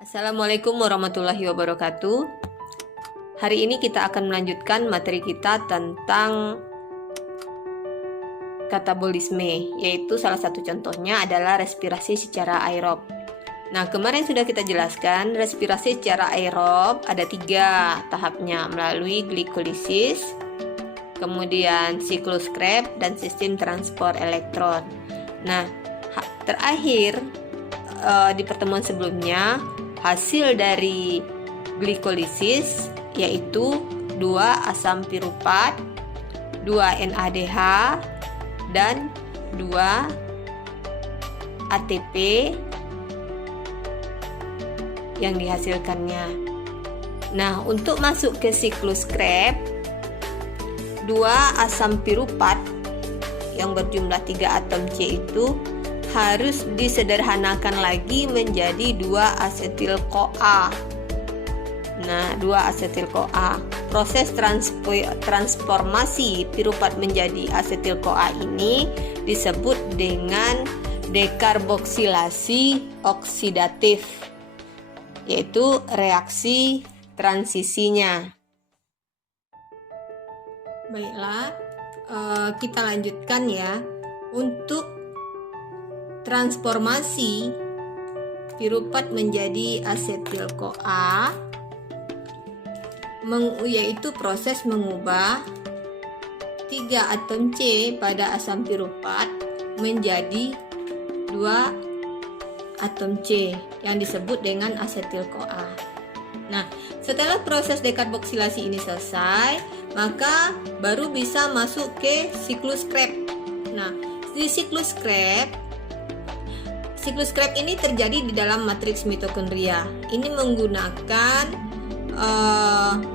Assalamualaikum warahmatullahi wabarakatuh. Hari ini kita akan melanjutkan materi kita tentang katabolisme, yaitu salah satu contohnya adalah respirasi secara aerob. Nah, kemarin sudah kita jelaskan respirasi secara aerob ada 3 tahapnya, melalui glikolisis, kemudian siklus Krebs, dan sistem transport elektron. Nah, terakhir di pertemuan sebelumnya, hasil dari glikolisis yaitu 2 asam piruvat, 2 NADH, dan 2 ATP yang dihasilkannya. Nah, untuk masuk ke siklus Krebs, 2 asam piruvat yang berjumlah 3 atom C itu harus disederhanakan lagi menjadi 2 asetil-CoA. Nah, 2 asetil-CoA. Proses transformasi piruvat menjadi asetil-CoA ini disebut dengan dekarboksilasi oksidatif, yaitu reaksi transisinya. Baiklah, kita lanjutkan ya. Untuk transformasi piruvat menjadi asetil-CoA, yaitu proses mengubah 3 atom C pada asam piruvat menjadi 2 atom C yang disebut dengan asetil-CoA. Nah, setelah proses dekarboksilasi ini selesai, maka baru bisa masuk ke siklus Krebs. Nah, di siklus Krebs ini terjadi di dalam matriks mitokondria. Ini menggunakan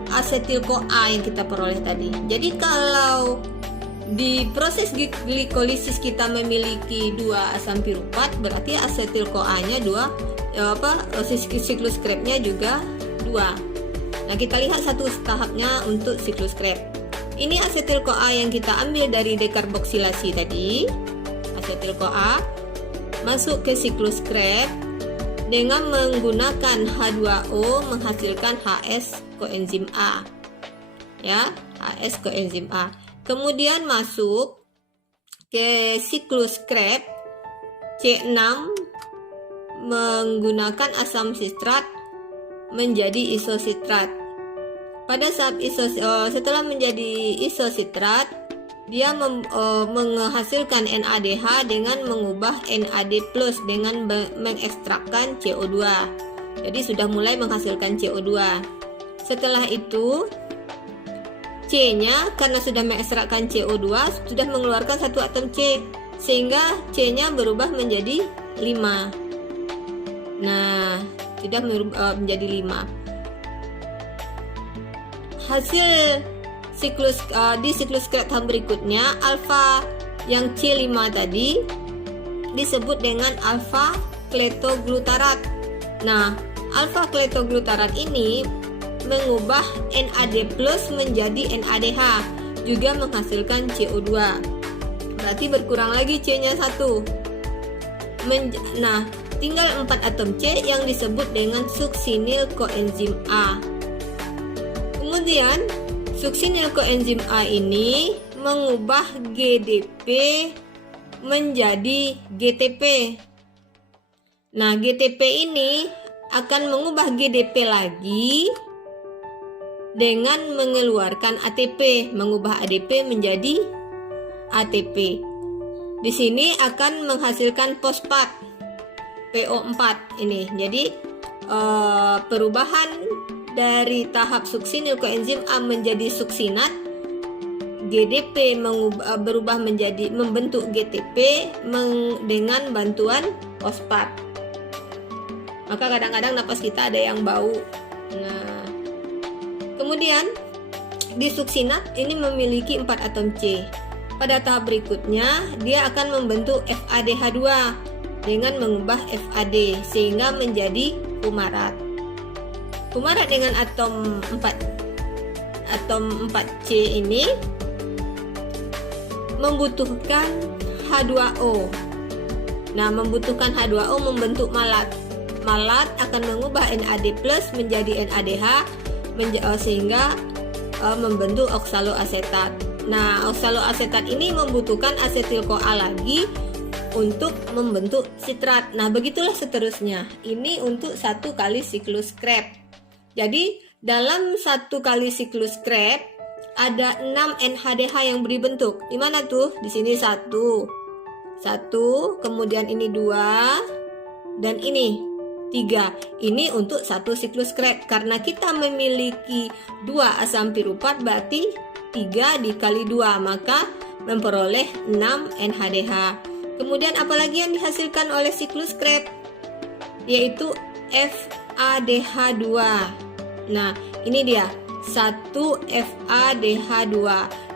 asetil-CoA yang kita peroleh tadi. Jadi kalau di proses glikolisis kita memiliki 2 asam piruvat, berarti asetil-CoA-nya 2, siklus Krebs-nya juga 2. Nah, kita lihat satu tahapnya untuk siklus Krebs. Ini asetil-CoA yang kita ambil dari dekarboksilasi tadi. Asetil-CoA masuk ke siklus Krebs dengan menggunakan H2O menghasilkan HS koenzim A. Ya, HS koenzim A. Kemudian masuk ke siklus Krebs C6 menggunakan asam sitrat menjadi isositrat. Pada saat setelah menjadi isositrat, dia menghasilkan NADH dengan mengubah NAD+ dengan mengekstrakkan CO2. Jadi sudah mulai menghasilkan CO2. Setelah itu C-nya karena sudah mengekstrakkan CO2 sudah mengeluarkan 1 atom C, sehingga C-nya berubah menjadi 5. Nah, sudah menjadi 5. Hasil siklus di siklus Krebs tahap berikutnya, alfa yang C5 tadi disebut dengan alfa kletoglutarat. Nah, alfa kletoglutarat ini mengubah NAD+ menjadi NADH, juga menghasilkan CO2. Berarti berkurang lagi C-nya 1. Nah, tinggal 4 atom C yang disebut dengan suksinil koenzim A. Kemudian suksinil koenzim A ini mengubah GDP menjadi GTP. Nah, GTP ini akan mengubah GDP lagi dengan mengeluarkan ATP, mengubah ADP menjadi ATP. Di sini akan menghasilkan fosfat PO4 ini. Jadi perubahan dari tahap suksinil koenzim A menjadi suksinat, GDP berubah menjadi membentuk GTP dengan bantuan fosfat. Maka kadang-kadang napas kita ada yang bau. Nah, kemudian di suksinat ini memiliki 4 atom C. Pada tahap berikutnya dia akan membentuk FADH2 dengan mengubah FAD sehingga menjadi fumarat. Fumarat dengan atom 4C ini membutuhkan H2O. Nah, membutuhkan H2O membentuk malat. malat akan mengubah NAD+ menjadi NADH sehingga membentuk oksaloasetat. Nah, oksaloasetat ini membutuhkan asetil-CoA lagi untuk membentuk sitrat. Nah, begitulah seterusnya. Ini untuk 1 kali siklus Krebs. Jadi, dalam 1 kali siklus Krebs ada 6 NADH yang beri bentuk. Di mana tuh? Di sini 1, kemudian ini 2, dan ini 3. Ini untuk 1 siklus Krebs. Karena kita memiliki 2 asam piruvat, berarti 3 dikali 2, maka memperoleh 6 NADH. Kemudian apalagi yang dihasilkan oleh siklus Krebs? Yaitu FADH2. Nah, ini dia 1 FADH2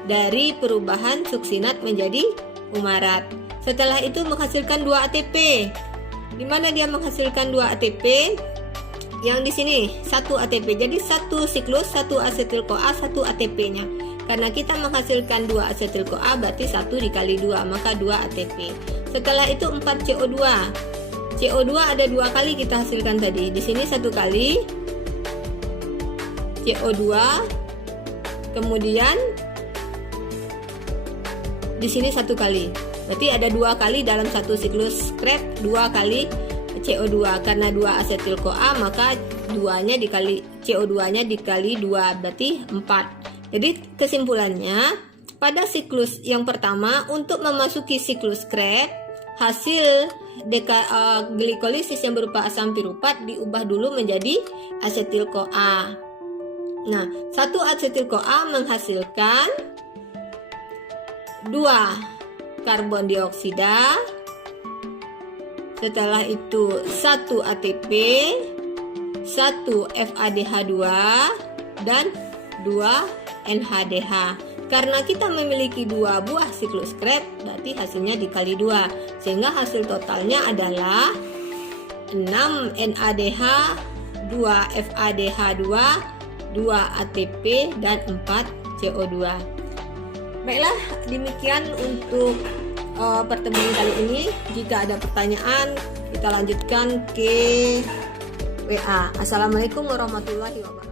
dari perubahan suksinat menjadi fumarat. Setelah itu menghasilkan 2 ATP. Di mana dia menghasilkan 2 ATP? Yang di sini 1 ATP. Jadi 1 siklus 1 asetil-CoA 1 ATP-nya. Karena kita menghasilkan 2 asetil-CoA berarti 1 dikali 2, maka 2 ATP. Setelah itu 4 CO2. CO2 ada 2 kali kita hasilkan tadi. Di sini 1 kali CO2. Kemudian di sini 1 kali. Berarti ada 2 kali dalam 1 siklus Krebs, 2 kali CO2. Karena 2 asetil-CoA maka 2-nya dikali CO2-nya dikali 2 berarti 4. Jadi kesimpulannya, pada siklus yang pertama untuk memasuki siklus Krebs, hasil glikolisis yang berupa asam piruvat diubah dulu menjadi asetil-CoA. Nah, 1 asetil-CoA menghasilkan 2 karbon dioksida. Setelah itu 1 ATP, 1 FADH2, dan 2 NADH. Karena kita memiliki 2 buah siklus Krebs, berarti hasilnya dikali 2, sehingga hasil totalnya adalah 6 NADH, 2 FADH2, 2 ATP, dan 4 CO2. Baiklah, demikian untuk pertemuan kali ini. Jika ada pertanyaan, kita lanjutkan ke WA. Assalamualaikum warahmatullahi wabarakatuh.